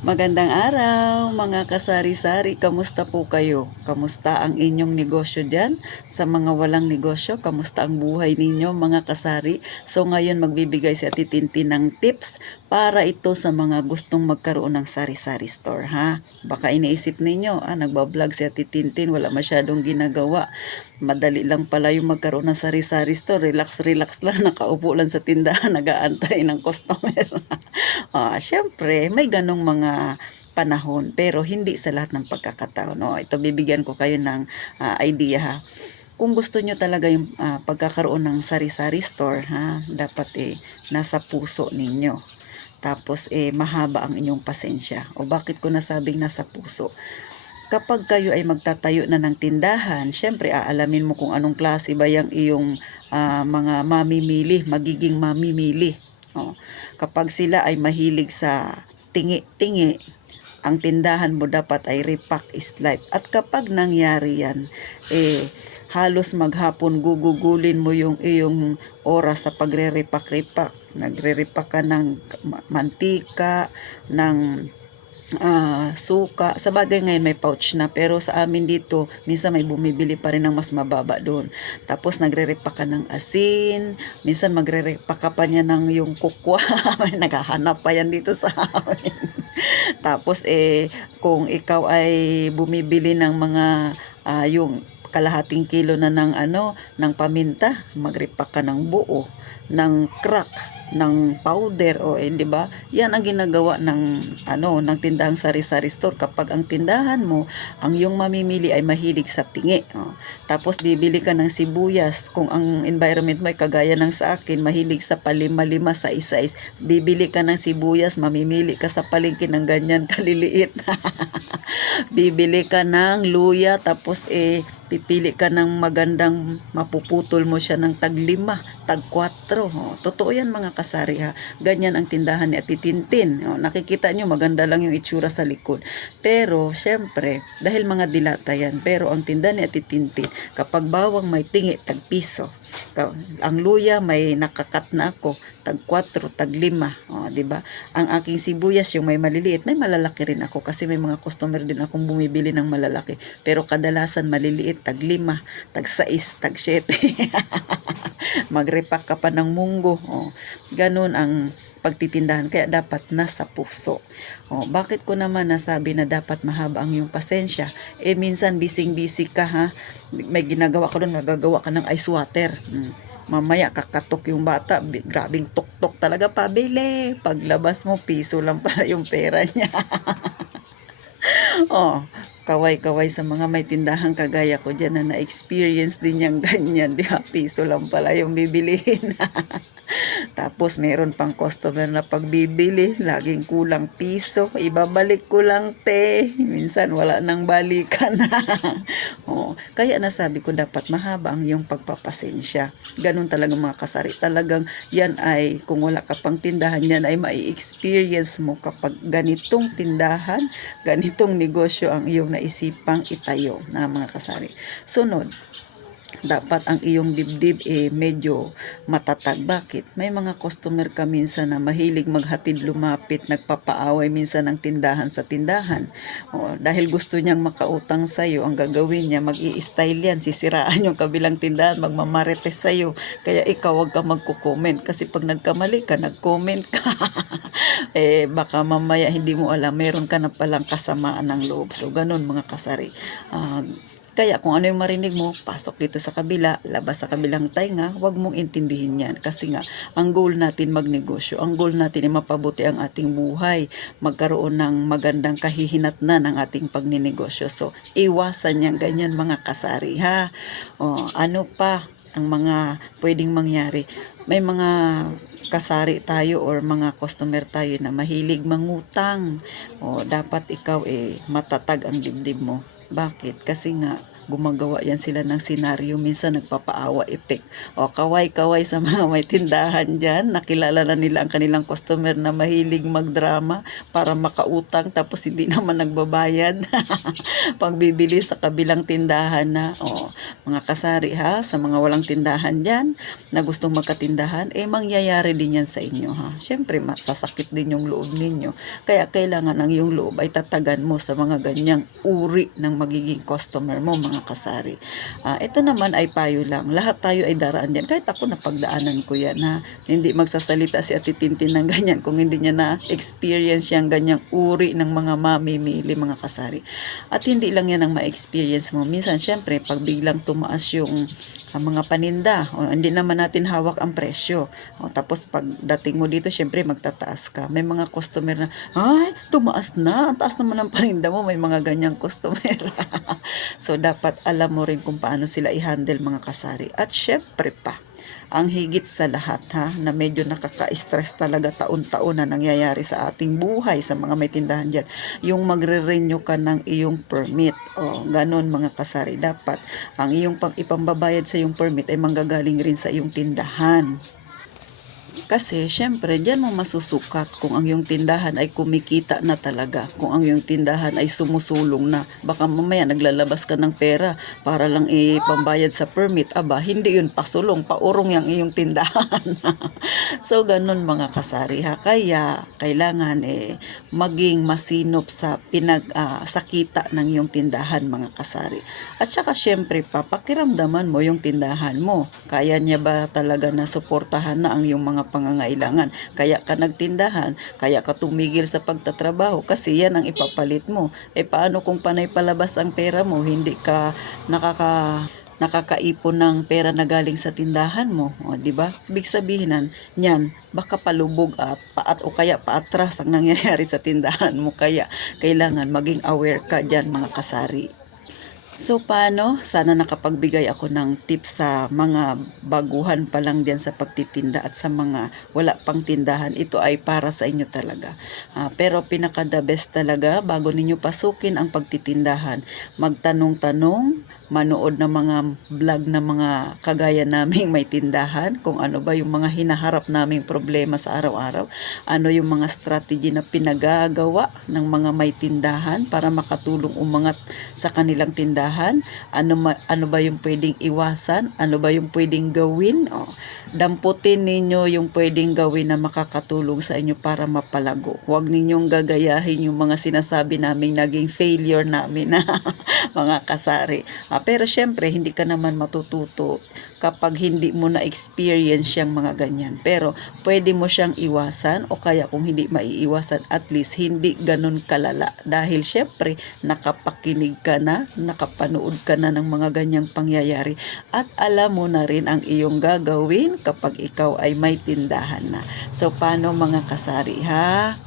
Magandang araw mga kasari-sari, kamusta po kayo? Kamusta ang inyong negosyo dyan? Sa mga walang negosyo, kamusta ang buhay ninyo mga kasari? So ngayon magbibigay si Ate Tintin ng tips para ito sa mga gustong magkaroon ng sari-sari store ha. Baka iniisip ninyo, nagbablog si Ate Tintin, wala masyadong ginagawa. Madali lang pala yung magkaroon ng sari-sari store, relax lang, nakaupo lang sa tindahan, nag-aantay ng customer. Syempre, may ganong mga panahon, pero hindi sa lahat ng pagkakataon. No? Ito, bibigyan ko kayo ng idea ha. Kung gusto nyo talaga yung pagkakaroon ng sari-sari store, ha, dapat nasa puso ninyo. Tapos mahaba ang inyong pasensya. O bakit ko nasabing nasa puso? Kapag kayo ay magtatayo na ng tindahan, syempre aalamin mo kung anong klase ba yung iyong mga mamimili, magiging mamimili. Kapag sila ay mahilig sa tingi-tingi, ang tindahan mo dapat ay repack is life. At kapag nangyari yan, halos maghapon gugugulin mo yung iyong oras sa pagre-repack-repack. Nagre-repack ka ng mantika, ng suka. Sa bagay ngayon may pouch na, pero sa amin dito minsan may bumibili pa rin ng mas mababa doon. Tapos nagre-repack ka ng asin, minsan magre-repack ka pa niya ng yung kukwa. May naghahanap pa yan dito sa amin. Tapos kung ikaw ay bumibili ng mga yung kalahating kilo na ng ng paminta, magrepack ka ng buo, ng crack, ng powder, di ba? Yan ang ginagawa ng ng tindahang sari-sari store. Kapag ang tindahan mo, ang yung mamimili ay mahilig sa tingi. Tapos bibili ka ng sibuyas, kung ang environment mo ay kagaya ng sa akin, mahilig sa palima-lima sa isa-is, bibili ka ng sibuyas, mamimili ka sa palengke ng ganyan kaliliit. Bibili ka ng luya, tapos pipili ka ng magandang, mapuputol mo siya ng tag 5, tag 4. Totoo yan mga kasari ha. Ganyan ang tindahan ni Ate Tintin. Nakikita nyo maganda lang yung itsura sa likod. Pero syempre, dahil mga dilata yan, pero ang tindahan ni Ate Tintin, kapag bawang may tingi, tag piso. Ang luya may nakakat na ako, tag 4, tag 5. Di ba? Ang aking sibuyas, yung may maliliit, may malalaki rin ako kasi may mga customer din akong bumibili ng malalaki. Pero kadalasan maliliit, tag 5, tag 6, tag 7. Magrepack ka pa ng munggo. Ganun ang pagtitindahan, kaya dapat nasa puso. Bakit ko naman nasabi na dapat mahaba ang iyong pasensya? Minsan busy ka ha. May ginagawa ka doon, magagawa ka ng ice water. Mamaya kakatok yung bata, grabing tuktok talaga, pabili. Paglabas mo, piso lang pala yung pera niya. Kaway-kaway sa mga may tindahan kagaya ko dyan na na-experience din yung ganyan. Di ba? Piso lang pala yung bibilihin. Tapos meron pang customer na pagbibili, laging kulang piso, ibabalik ko lang te. Minsan wala nang balikan. Kaya nasabi ko dapat mahaba ang iyong pagpapasensya. Ganun talaga mga kasari. Talagang yan ay, kung wala ka pang tindahan, yan ay mai-experience mo kapag ganitong tindahan, ganitong negosyo ang iyong naisipang itayo na mga kasari. Sunod, dapat ang iyong dibdib medyo matatag. Bakit? May mga customer ka minsan na mahilig maghatid lumapit, nagpapaaway minsan ng tindahan sa tindahan. Dahil gusto niyang makautang sa iyo, ang gagawin niya, mag-i-style yan, sisiraan yung kabilang tindahan, magmamarites sa iyo. Kaya ikaw wag ka magko-comment kasi pag nagkamali ka, nag-comment ka. Baka mamaya hindi mo alam, meron ka na palang kasamaan ng loob. So ganun mga kasari. Kaya kung ano yung marinig mo, pasok dito sa kabila, labas sa kabilang tainga, huwag mong intindihin yan. Kasi nga, ang goal natin magnegosyo, ang goal natin ay mapabuti ang ating buhay, magkaroon ng magandang kahihinatnan ng ating pagninegosyo. So, iwasan yan ganyan mga kasari ha. Ano pa ang mga pwedeng mangyari? May mga kasari tayo or mga customer tayo na mahilig mangutang. Dapat ikaw matatag ang dibdib mo. Bakit? Kasi nga gumagawa yan sila ng senaryo, minsan nagpapaawa effect. O kaway-kaway sa mga may tindahan dyan, nakilala na nila ang kanilang customer na mahilig magdrama para makautang tapos hindi naman nagbabayad. Pagbibili sa kabilang tindahan na, mga kasari ha, sa mga walang tindahan dyan na gustong magkatindahan, mangyayari din yan sa inyo ha. Siyempre, masasakit din yung loob ninyo. Kaya kailangan ang iyong loob ay tatagan mo sa mga ganyang uri ng magiging customer mo, mga kasari. Ito naman ay payo lang. Lahat tayo ay daraan yan. Kahit ako napagdaanan ko yan ha. Hindi magsasalita si Ate Tintin ng ganyan kung hindi niya na-experience yung ganyang uri ng mga mamimili, mga kasari. At hindi lang yan ang ma-experience mo. Minsan, syempre, pag biglang tumaas yung mga paninda, hindi naman natin hawak ang presyo. Tapos pag dating mo dito, syempre magtataas ka. May mga customer na, ay, tumaas na. Ang taas naman ang paninda mo. May mga ganyang customer. So, dapat alam mo rin kung paano sila i-handle, mga kasari. At syempre pa, ang higit sa lahat ha, na medyo nakaka-stress talaga taon-taon na nangyayari sa ating buhay sa mga may tindahan dyan, yung magre-renew ka ng iyong permit. Ganon, mga kasari. Dapat ang iyong ipambabayad sa iyong permit ay manggagaling rin sa iyong tindahan. Kasi, syempre, dyan mo masusukat kung ang iyong tindahan ay kumikita na talaga. Kung ang iyong tindahan ay sumusulong na. Baka mamaya naglalabas ka ng pera para lang ipambayad sa permit. Aba, hindi yun pasulong, paurong yung iyong tindahan. So, ganun, mga kasari ha. Kaya, kailangan maging masinop sa sa kita ng iyong tindahan, mga kasari. At saka, syempre pa, pakiramdaman mo yung tindahan mo. Kaya niya ba talaga na suportahan na ang iyong mga pangangailangan? Kaya ka nagtindahan, kaya ka tumigil sa pagtatrabaho kasi yan ang ipapalit mo. Paano kung panay palabas ang pera mo, hindi ka nakakaipon ng pera na galing sa tindahan mo, di ba? Ibig sabihin niyan, baka palubog at o kaya paatras ang nangyayari sa tindahan mo. Kaya kailangan maging aware ka diyan, mga kasari. So, paano? Sana nakapagbigay ako ng tips sa mga baguhan pa lang diyan sa pagtitinda at sa mga wala pang tindahan. Ito ay para sa inyo talaga. Pero pinaka the best talaga, bago ninyo pasukin ang pagtitindahan, magtanong-tanong, manood ng mga vlog na mga kagaya naming may tindahan, kung ano ba yung mga hinaharap naming problema sa araw-araw, ano yung mga strategy na pinagagawa ng mga may tindahan para makatulong umangat sa kanilang tindahan, ano ba yung pwedeng iwasan, ano ba yung pwedeng gawin, damputin ninyo yung pwedeng gawin na makakatulong sa inyo para mapalago. Huwag ninyong gagayahin yung mga sinasabi naming naging failure namin na mga kasari. Pero syempre, hindi ka naman matututo kapag hindi mo na-experience yung mga ganyan. Pero pwede mo siyang iwasan, o kaya kung hindi maiiwasan, at least hindi ganun kalala. Dahil syempre, nakapakinig ka na, nakapanood ka na ng mga ganyang pangyayari, at alam mo na rin ang iyong gagawin kapag ikaw ay may tindahan na. So, paano, mga kasari ha?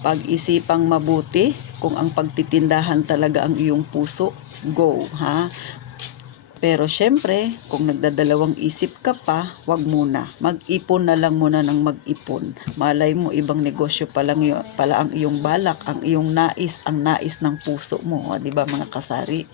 Pag-isipang mabuti kung ang pagtitindahan talaga ang iyong puso, go ha. Pero syempre, kung nagdadalawang isip ka pa, wag muna. Mag-ipon na lang muna ng mag-ipon. Malay mo, ibang negosyo pala ang iyong balak, ang iyong nais, ang nais ng puso mo. Di ba, mga kasari?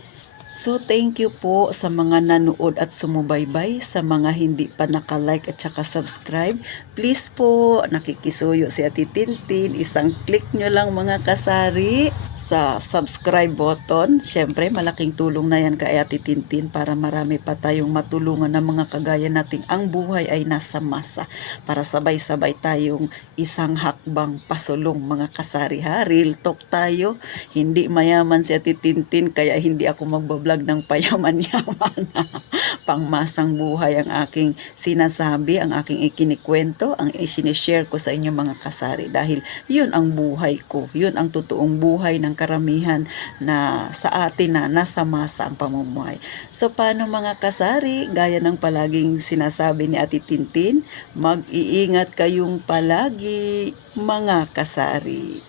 So, thank you po sa mga nanood at sumubaybay, sa mga hindi pa nakalike at saka subscribe. Please po, nakikisuyo si Ate Tintin, isang click nyo lang, mga kasari, sa subscribe button. Syempre, malaking tulong na yan kay Ate Tintin para marami pa tayong matulungan ng mga kagaya nating ang buhay ay nasa masa, para sabay-sabay tayong isang hakbang pasulong, mga kasari ha. Real talk tayo, hindi mayaman si Ate Tintin, kaya hindi ako magbablog ng payaman-yaman. Pangmasang buhay ang aking sinasabi, ang aking ikinikwento, ang isinishare ko sa inyo, mga kasari, dahil yun ang buhay ko, yun ang totoong buhay ng karamihan na sa atin na nasa masa ang pamumuhay. So, paano, mga kasari? Gaya ng palaging sinasabi ni Ate Tintin, mag-iingat kayong palagi, mga kasari.